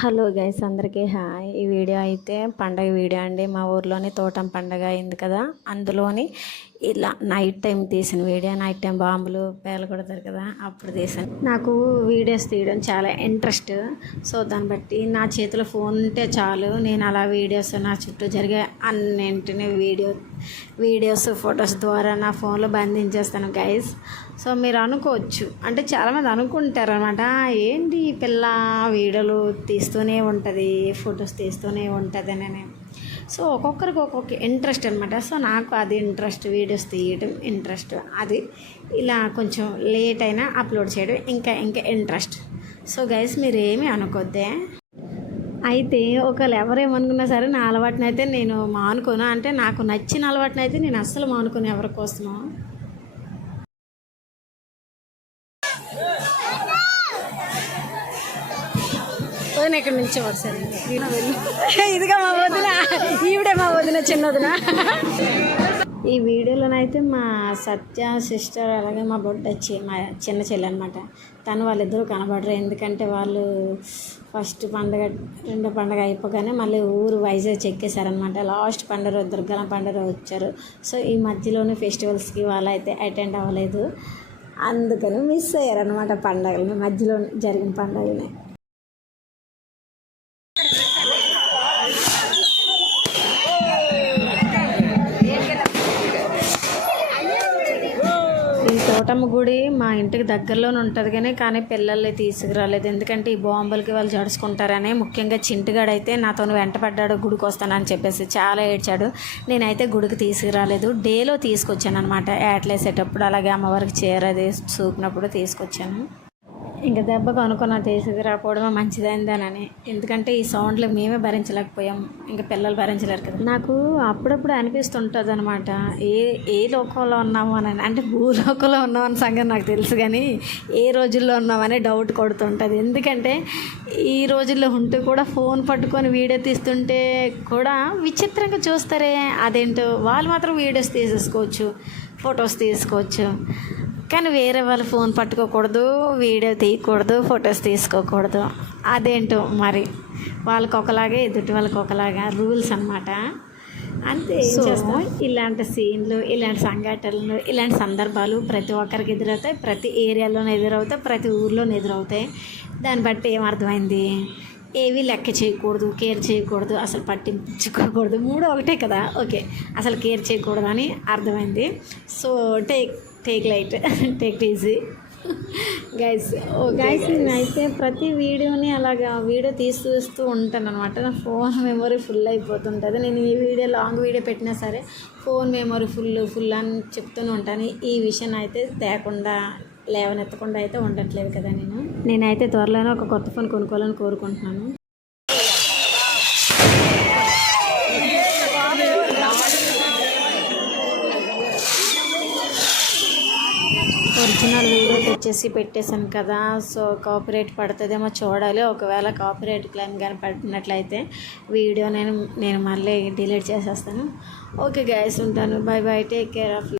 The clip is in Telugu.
హలో గైస్ అందరికీ హాయ్. ఈ వీడియో అయితే పండగ వీడియో అండి. మా ఊర్లోని తోటం పండగ అయింది కదా. అందులోని ఇలా నైట్ టైం తీసిన వీడియో. నైట్ టైం బాంబులు పేలు కొడతారు కదా. అప్పుడు తీసాను. నాకు వీడియోస్ తీయడం చాలా ఇంట్రెస్ట్ సో దాన్ని బట్టి నా చేతిలో ఫోన్ ఉంటే చాలు. నేను అలా వీడియోస్ నా చుట్టూ జరిగే అన్నింటినీ వీడియో వీడియోస్ ఫొటోస్ ద్వారా నా ఫోన్లో బంధించేస్తాను గైస్. సో మీరు అనుకోవచ్చు. అంటే చాలామంది అనుకుంటారు అనమాట ఏంటి పిల్ల వీడియోలు తీస్తూనే ఉంటుంది ఫొటోస్ తీస్తూనే ఉంటుంది అని సో ఒక్కొక్కరికి ఒక్కొక్క ఇంట్రెస్ట్ అనమాట సో నాకు అది ఇంట్రెస్ట్ వీడియోస్ తీయడం ఇంట్రెస్ట్. అది ఇలా కొంచెం లేట్ అయినా అప్లోడ్ చేయడం ఇంకా ఇంకా ఇంట్రెస్ట్. సో గైస్ మీరు ఏమీ అనుకోద్దే. అయితే ఒకవేళ ఎవరేమనుకున్నా సరే నా అలవాటునైతే నేను మానుకోను. అంటే నాకు నచ్చిన అలవాటునైతే నేను అస్సలు మానుకోను ఎవరి కోసమో. వదిన ఇక్కడ నుంచి ఒకసారి ఇదిగా మా వదిన. ఈవిడే మా వదిన చిన్న వదిన. ఈ వీడియోలోనైతే మా సత్య సిస్టర్ అలాగే మా బొడ్డచ్చి మా చిన్న చెల్లి అనమాట తను వాళ్ళిద్దరూ కనబడరు. ఎందుకంటే వాళ్ళు ఫస్ట్ పండగ రెండో పండగ అయిపోగానే మళ్ళీ ఊరు వైజాగ్ చెక్కేశారనమాట లాస్ట్ పండుగ దుర్గల పండుగ వచ్చారు. సో ఈ మధ్యలోనే ఫెస్టివల్స్కి వాళ్ళు అయితే అటెండ్ అవ్వలేదు. అందుకని మిస్ అయ్యారనమాట పండగలని మధ్యలో జరిగిన పండగలని. కోటమ్మ తోటమ్మ గుడి మా ఇంటికి దగ్గరలోనే ఉంటుంది కానీ కానీ పిల్లల్ని తీసుకురాలేదు. ఎందుకంటే ఈ బాంబులకి వాళ్ళు జడుచుకుంటారని ముఖ్యంగా చింటిగాడైతే నాతో వెంట పడ్డాడు గుడికి వస్తానని చెప్పేసి చాలా ఏడ్చాడు. నేనైతే గుడికి తీసుకురాలేదు. డేలో తీసుకొచ్చాను అనమాట యాట్లేసేటప్పుడు అలాగే అమ్మవారికి చీర అది చూపినప్పుడు తీసుకొచ్చాను. ఇంకా దెబ్బకు అనుకున్న తీసుకురాకపోవడమే మంచిదైందనని. ఎందుకంటే ఈ సౌండ్లు మేమే భరించలేకపోయాం. ఇంకా పిల్లలు భరించలేరు కదా. నాకు అప్పుడప్పుడు అనిపిస్తుంటుంది అనమాట ఏ ఏ లోకంలో ఉన్నాము అని అంటే భూలోకంలో ఉన్నామని సంగతి నాకు తెలుసు కానీ ఏ రోజుల్లో ఉన్నామని డౌట్ కొడుతుంటుంది. ఎందుకంటే ఈ రోజుల్లో ఉంటూ కూడా ఫోన్ పట్టుకొని వీడియో తీస్తుంటే కూడా విచిత్రంగా చూస్తారే. అదేంటో వాళ్ళు మాత్రం వీడియోస్ తీసేసుకోవచ్చు ఫొటోస్ తీసుకోవచ్చు కానీ వేరే వాళ్ళు ఫోన్ పట్టుకోకూడదు వీడియో తీయకూడదు ఫొటోస్ తీసుకోకూడదు. అదేంటో మరి? వాళ్ళకి ఒకలాగే ఎదుటి వాళ్ళకి ఒకలాగా రూల్స్ అనమాట అంతే చేస్తాం? ఇలాంటి సీన్లు ఇలాంటి సంఘటనలు ఇలాంటి సందర్భాలు ప్రతి ఒక్కరికి ఎదురవుతాయి. ప్రతి ఏరియాలోనే ఎదురవుతాయి ప్రతి ఊర్లోనే ఎదురవుతాయి. దాన్ని బట్టి ఏమర్థమైంది ఏవి లెక్క చేయకూడదు కేర్ చేయకూడదు అసలు పట్టించుకోకూడదు. మూడు ఒకటే కదా? ఓకే. అసలు కేర్ చేయకూడదు అని అర్థమైంది. So take take light take easy guys guys నేనైతే ప్రతి వీడియోని అలాగా వీడియో తీసి చూస్తూ ఉంటాను అనమాట నా ఫోన్ మెమొరీ ఫుల్ అయిపోతుంటుంది. నేను ఈ వీడియో లాంగ్ వీడియో పెట్టినా సరే ఫోన్ మెమొరీ ఫుల్ ఫుల్ అని చెప్తూనే ఉంటాను. ఈ విషయం అయితే తేకుండా లేవనెత్తకుండా అయితే ఉండట్లేదు కదా నేను. నేనైతే త్వరలోనే ఒక కొత్త ఫోన్ కొనుక్కోవాలని కోరుకుంటున్నాను. ఒరిజినల్ వీడియో తెచ్చేసి పెట్టేశాను కదా. సో కాపీరేట్ పడుతుందేమో చూడాలి. ఒకవేళ కాపీరేట్ క్లైమ్ కానీ పడినట్లయితే వీడియో నేను నేను మళ్ళీ డిలీట్ చేసేస్తాను. ఓకే గైస్ ఉంటాను. Bye bye. Take care of